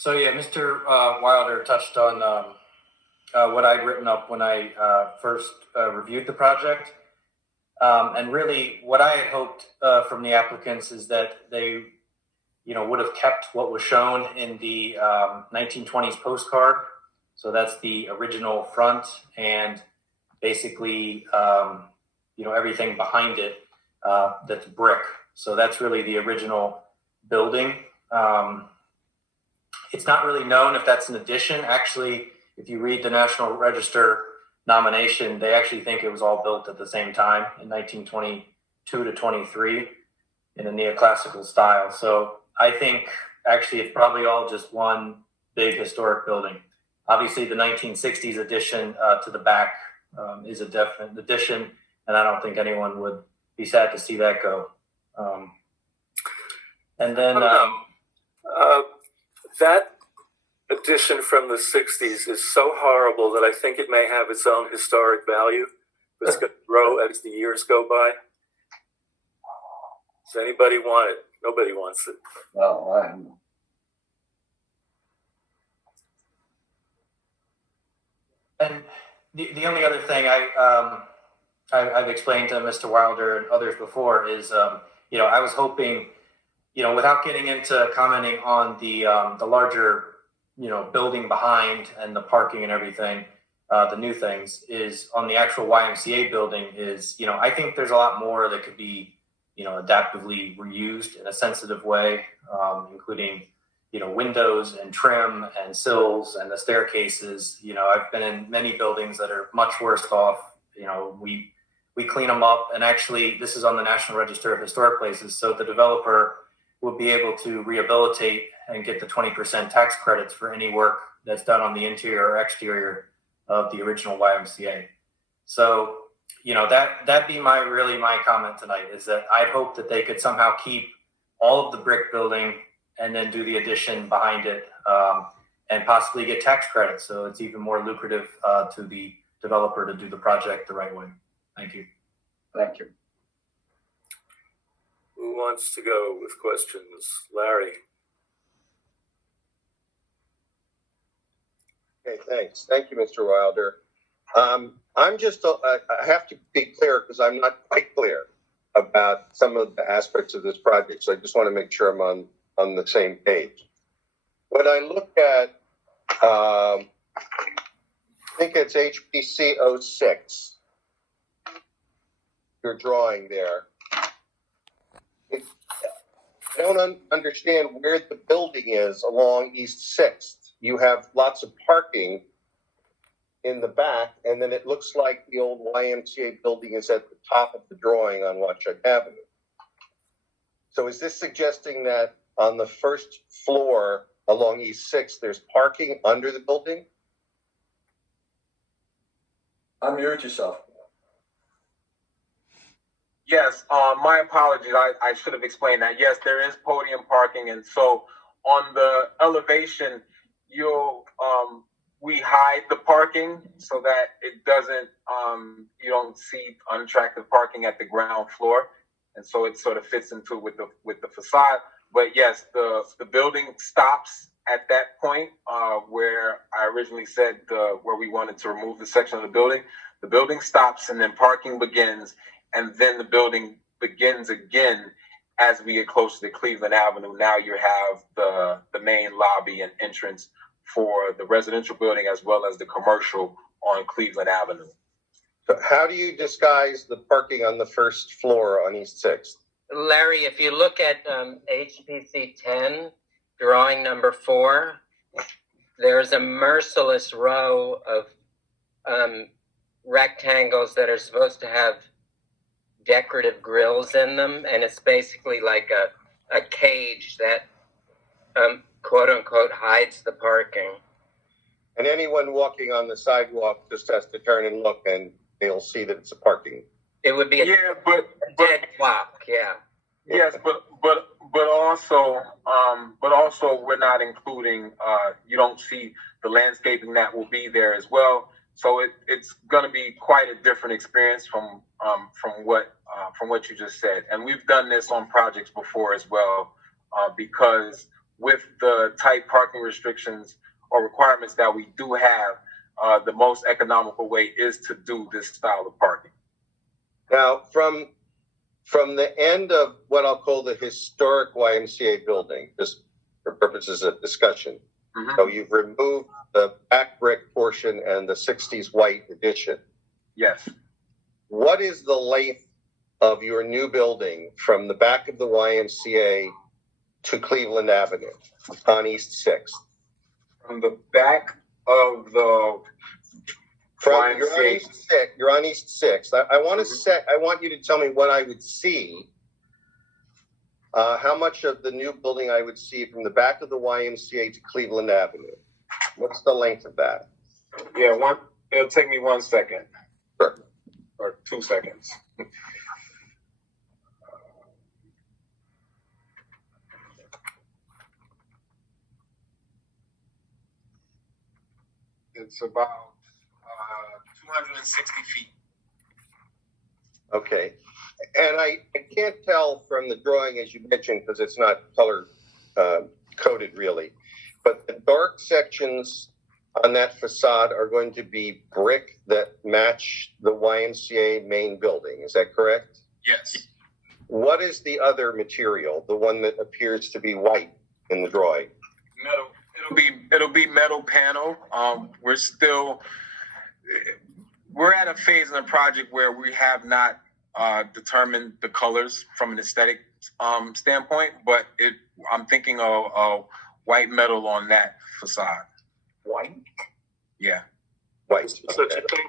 So yeah, Mr. Wilder touched on what I'd written up when I first reviewed the project. And really what I had hoped from the applicants is that they, would have kept what was shown in the 1920s postcard. So that's the original front and basically, everything behind it that's brick. So that's really the original building. It's not really known if that's an addition. Actually, if you read the National Register nomination, they actually think it was all built at the same time in 1922 to 23 in a neoclassical style. So I think actually it's probably all just one big historic building. Obviously, the 1960s addition to the back is a definite addition, and I don't think anyone would be sad to see that go. And then that addition from the 60s is so horrible that I think it may have its own historic value. It's going to grow as the years go by. Does anybody want it? Nobody wants it. No, And the only other thing I've explained to Mr. Wilder and others before is, I was hoping, without getting into commenting on the larger, building behind and the parking and everything, the new things is on the actual YMCA building is, I think there's a lot more that could be, adaptively reused in a sensitive way, including, windows and trim and sills and the staircases. I've been in many buildings that are much worse off. We clean them up, and actually this is on the National Register of Historic Places. So the developer will be able to rehabilitate and get the 20% tax credits for any work that's done on the interior or exterior of the original YMCA. So, that'd be my comment tonight, is that I'd hope that they could somehow keep all of the brick building and then do the addition behind it, and possibly get tax credits. So it's even more lucrative to the developer to do the project the right way. Thank you. thank you. Who wants to go with questions? Larry. Okay, thanks. Thank you, Mr. Wilder. I'm just, I have to be clear because I'm not quite clear about some of the aspects of this project. So I just want to make sure I'm on the same page. When I look at, I think it's HPC 06, your drawing there. I don't understand where the building is along East 6th. You have lots of parking in the back, and then it looks like the old YMCA building is at the top of the drawing on Watchung Avenue. So is this suggesting that on the first floor along East 6th, there's parking under the building? Unmute yourself. Yes, my apologies. I should have explained that. Yes, there is podium parking, and so on the elevation, we hide the parking so that it doesn't, you don't see unattractive parking at the ground floor, and so it sort of fits into with the facade. But yes, the building stops at that point where I originally said where we wanted to remove the section of the building. The building stops, and then parking begins, and then the building begins again as we get closer to Cleveland Avenue. Now you have the main lobby and entrance for the residential building as well as the commercial on Cleveland Avenue. So how do you disguise the parking on the first floor on East 6th? Larry, if you look at HPC 10, drawing number 4, there's a merciless row of rectangles that are supposed to have decorative grills in them, and it's basically like a cage that quote unquote hides the parking. And anyone walking on the sidewalk just has to turn and look, and they'll see that it's a parking. It would be a dead block, yeah. Yes, but also we're not including. You don't see the landscaping that will be there as well. So it's going to be quite a different experience from what you just said. And we've done this on projects before as well, because with the tight parking restrictions or requirements that we do have, the most economical way is to do this style of parking. Now, from the end of what I'll call the historic YMCA building, just for purposes of discussion, Mhm. so you've removed the back brick portion and the 60s white addition. Yes. What is the length of your new building from the back of the YMCA to Cleveland Avenue on East 6th? From the back of the From you're on YMCA. East 6th. You're on East 6th. I want to set. I want you to tell me what I would see. How much of the new building I would see from the back of the YMCA to Cleveland Avenue? What's the length of that? Yeah, it'll take me 1 second. Sure. Or 2 seconds. It's about 260 feet. Okay. And I can't tell from the drawing, as you mentioned, because it's not color coded really, but the dark sections on that facade are going to be brick that match the YMCA main building. Is that correct? Yes. What is the other material, the one that appears to be white in the drawing? Metal. It'll be metal panel. We're at a phase in the project where we have not determined the colors from an aesthetic standpoint, but I'm thinking of white metal on that facade. White? Yeah. White. Such Okay. a thing.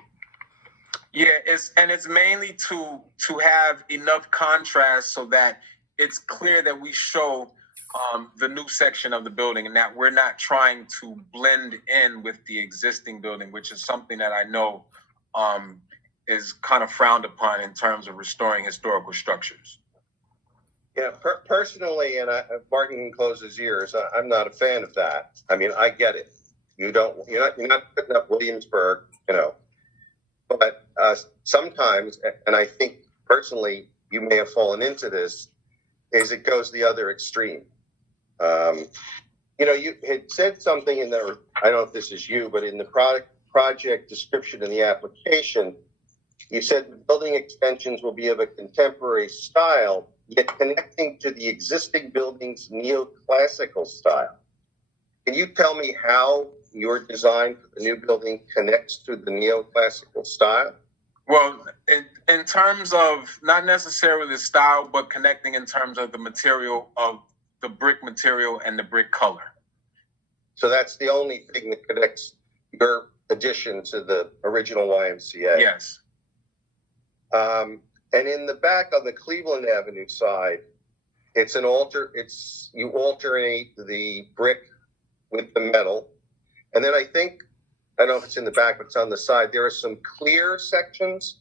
Yeah, it's mainly to have enough contrast so that it's clear that we show the new section of the building and that we're not trying to blend in with the existing building, which is something that I know is kind of frowned upon in terms of restoring historical structures. Yeah, personally, and Martin can close his ears. I'm not a fan of that. I mean, I get it. You're not putting up Williamsburg, But sometimes, and I think personally, you may have fallen into this, is it goes the other extreme. You had said something in the, I don't know if this is you, but in the project description in the application, you said the building extensions will be of a contemporary style, yet connecting to the existing building's neoclassical style. Can you tell me how your design for the new building connects to the neoclassical style? Well, in terms of not necessarily the style, but connecting in terms of the material of the brick material and the brick color. So that's the only thing that connects your addition to the original YMCA. Yes. And in the back on the Cleveland Avenue side, you alternate the brick with the metal. And then I don't know if it's in the back, but it's on the side. There are some clear sections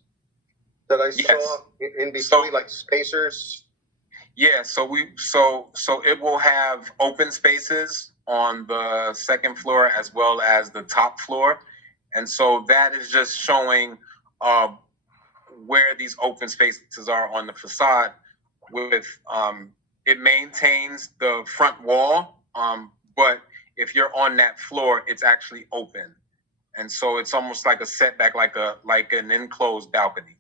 that I saw in between, like spacers. Yeah, so it will have open spaces on the second floor as well as the top floor. And so that is just showing where these open spaces are on the facade with it maintains the front wall, but if you're on that floor, it's actually open. And so it's almost like a setback, like an enclosed balcony.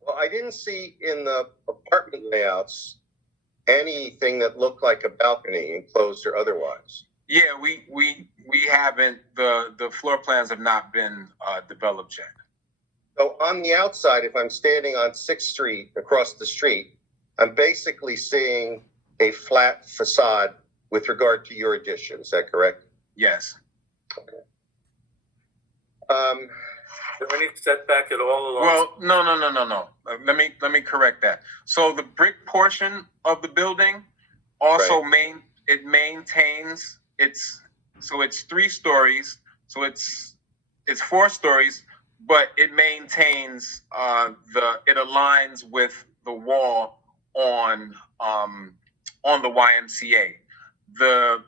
Well, I didn't see in the apartment layouts anything that looked like a balcony, enclosed or otherwise. Yeah, we haven't, the floor plans have not been developed yet. So on the outside, if I'm standing on 6th Street across the street, I'm basically seeing a flat facade with regard to your addition. Is that correct? Yes. Okay. Is there any setback at all along? Well, no. Let me correct that. So the brick portion of the building also maintains it's 3 stories. So it's 4 stories, but it maintains it aligns with the wall on the YMCA. The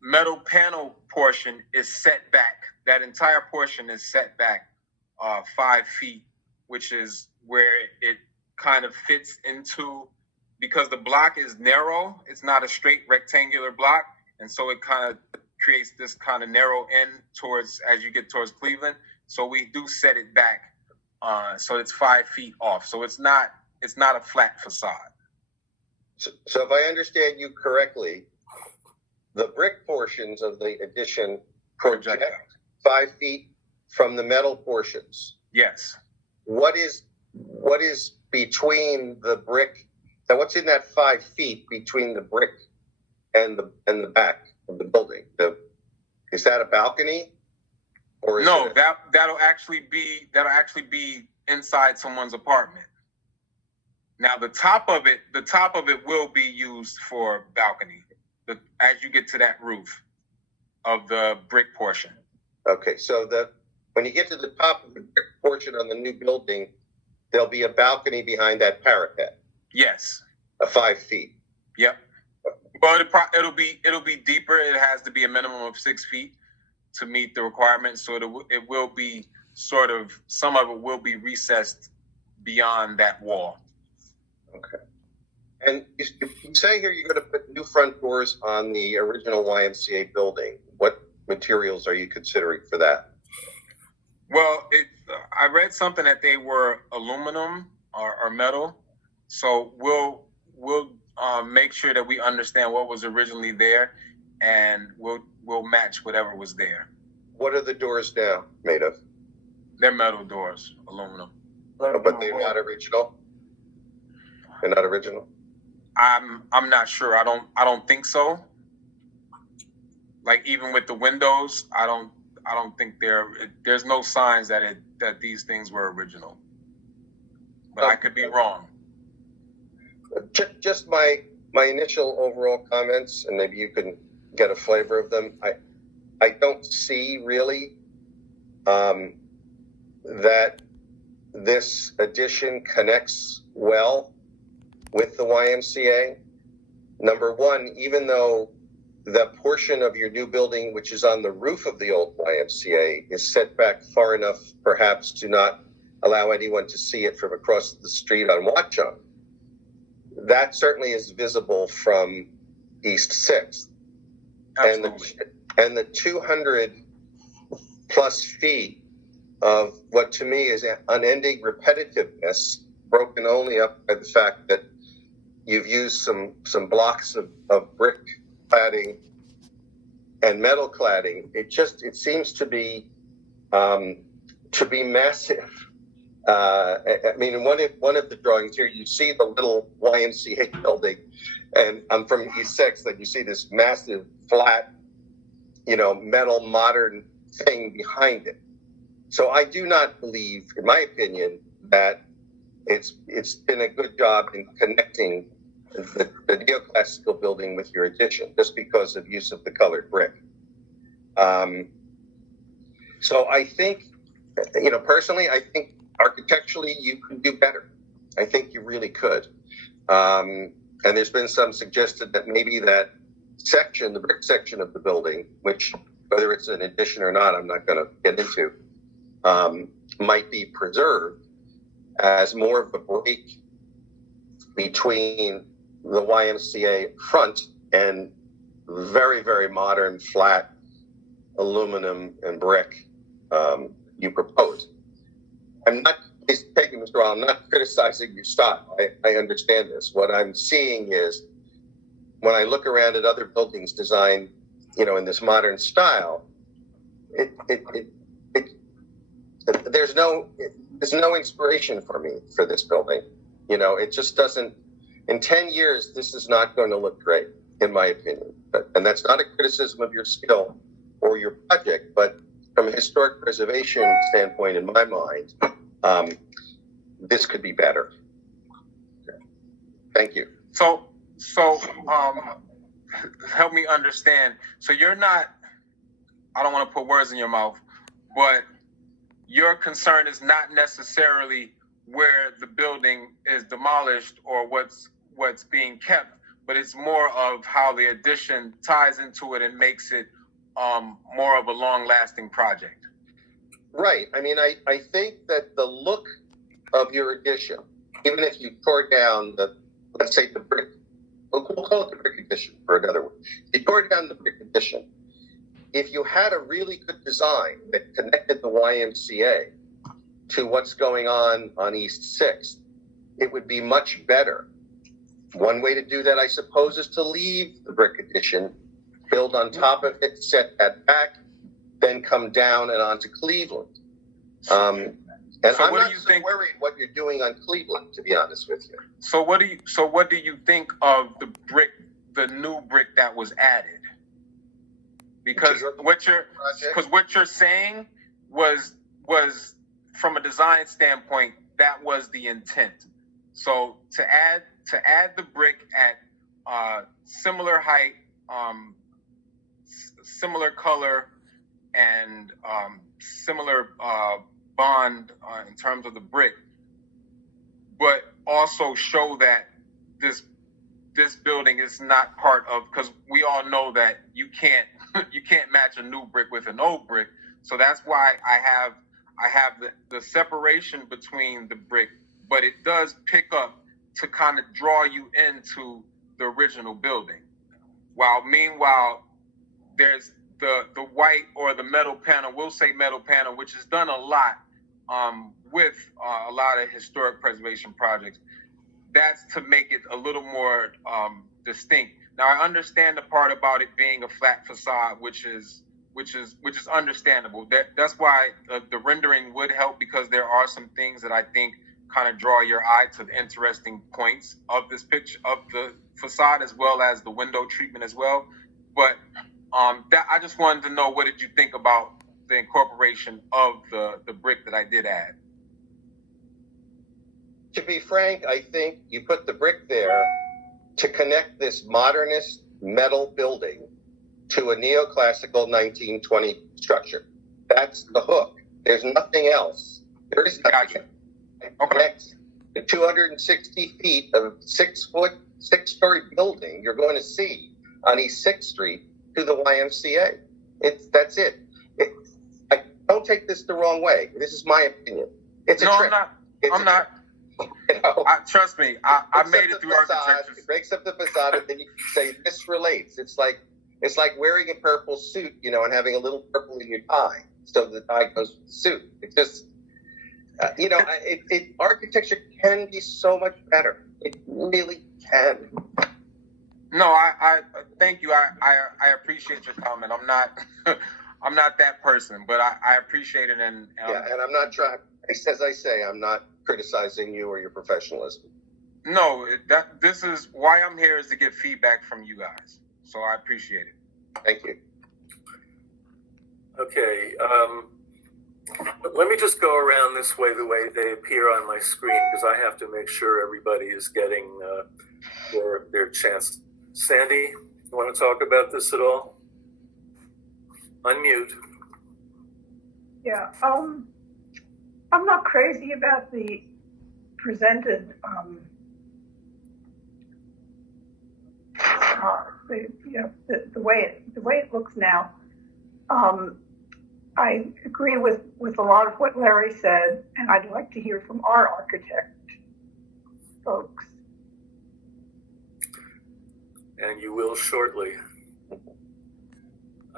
metal panel portion is set back. That entire portion is set back 5 feet, which is where it kind of fits into because the block is narrow, it's not a straight rectangular block, and so it kind of creates this kind of narrow end towards as you get towards Cleveland. So we do set it back, so it's 5 feet off. So it's not a flat facade. So if I understand you correctly, the brick portions of the addition project 5 feet from the metal portions. Yes. What is between the brick? Now, what's in that 5 feet between the brick and the back of the building? Is that a balcony? Or is No, it that'll actually be inside someone's apartment. Now the top of it will be used for balcony. As you get to that roof of the brick portion. Okay, so when you get to the top of the brick portion on the new building, there'll be a balcony behind that parapet. Yes. 5 feet. Yep. Well, it'll be deeper. It has to be a minimum of 6 feet to meet the requirements. So it will be sort of, some of it will be recessed beyond that wall. Okay. And you say here you're going to put new front doors on the original YMCA building. What materials are you considering for that? Well, I read something that they were aluminum or metal. So we'll make sure that we understand what was originally there, and we'll match whatever was there. What are the doors now made of? They're metal doors, aluminum. But they're not original? They're not original? I'm not sure. I don't think so. Like even with the windows, I don't think there's no signs that these things were original. But I could be wrong. Just my initial overall comments, and maybe you can get a flavor of them. I don't see really that this addition connects well with the YMCA. Number one, even though the portion of your new building, which is on the roof of the old YMCA, is set back far enough perhaps to not allow anyone to see it from across the street on Watchung, that certainly is visible from East 6th. Absolutely. And the 200 plus feet of what to me is unending repetitiveness, broken only up by the fact that you've used some blocks of brick cladding and metal cladding. It seems to be massive. I mean, in one of the drawings here, you see the little YMCA building, and I'm from East 6th, and you see this massive flat, metal modern thing behind it. So I do not believe, in my opinion, that it's been a good job in connecting the Neoclassical building with your addition, just because of use of the colored brick. So I think, personally, I think architecturally you could do better. I think you really could. And there's been some suggested that maybe that section, the brick section of the building, which whether it's an addition or not, I'm not going to get into, might be preserved as more of a break between the YMCA front and very, very modern flat aluminum and brick you propose. I'm not taking this wrong. I'm not criticizing your style. I understand this. What I'm seeing is when I look around at other buildings designed, in this modern style, there's no inspiration for me for this building. It just doesn't. In 10 years, this is not going to look great, in my opinion. And that's not a criticism of your skill or your project, but from a historic preservation standpoint, in my mind, this could be better. Thank you. So help me understand. So you're not, I don't want to put words in your mouth, but your concern is not necessarily where the building is demolished or what's being kept, but it's more of how the addition ties into it and makes it more of a long-lasting project. Right. I mean, I think that the look of your addition, even if you tore down the let's say the brick, we'll call it the brick addition for another one. You tore down the brick addition. If you had a really good design that connected the YMCA to what's going on East 6th, it would be much better. One way to do that, I suppose, is to leave the brick addition, build on top of it, set that back, then come down and onto Cleveland. And So I'm what do not you so think- worried what you're doing on Cleveland, to be honest with you. So what do you think of the new brick that was added? Because what you're saying was from a design standpoint, that was the intent. So to add the brick at similar height, similar color, and similar bond in terms of the brick, but also show that this building is not part of, because we all know that you can't match a new brick with an old brick. So that's why I have the separation between the brick, but it does pick up to kind of draw you into the original building. Meanwhile, there's the white or the metal panel, we'll say metal panel, which is done a lot with a lot of historic preservation projects. That's to make it a little more distinct. Now, I understand the part about it being a flat facade, which is understandable. That's why the rendering would help, because there are some things that I think kind of draw your eye to the interesting points of this picture, of the facade, as well as the window treatment as well. But that I just wanted to know, what did you think about the incorporation of the brick that I did add? To be frank, I think you put the brick there to connect this modernist metal building to a neoclassical 1920 structure. That's the hook. There's nothing else. There is nothing. Gotcha. It Okay. connects the 260 feet of 6-story building you're going to see on East 6th Street to the YMCA. That's it. I don't take this the wrong way. This is my opinion. It's a trick. I'm not. You know? Trust me, I made it through facade, architecture. it breaks up the facade, and then you can say this relates. It's like wearing a purple suit, and having a little purple in your tie, so the tie goes with the suit. It just, architecture can be so much better. It really can. No, I thank you. I appreciate your comment. I'm not I'm not that person, but I appreciate it. And I'm not trying. As I say, I'm not criticizing you or your professionalism. No, this is why I'm here, is to get feedback from you guys. So I appreciate it. Thank you. Okay, let me just go around this way, the way they appear on my screen, because I have to make sure everybody is getting their chance. Sandy, you want to talk about this at all? Unmute. Yeah, I'm not crazy about the presented, the way it looks now. I agree with a lot of what Larry said, and I'd like to hear from our architect folks. And you will shortly.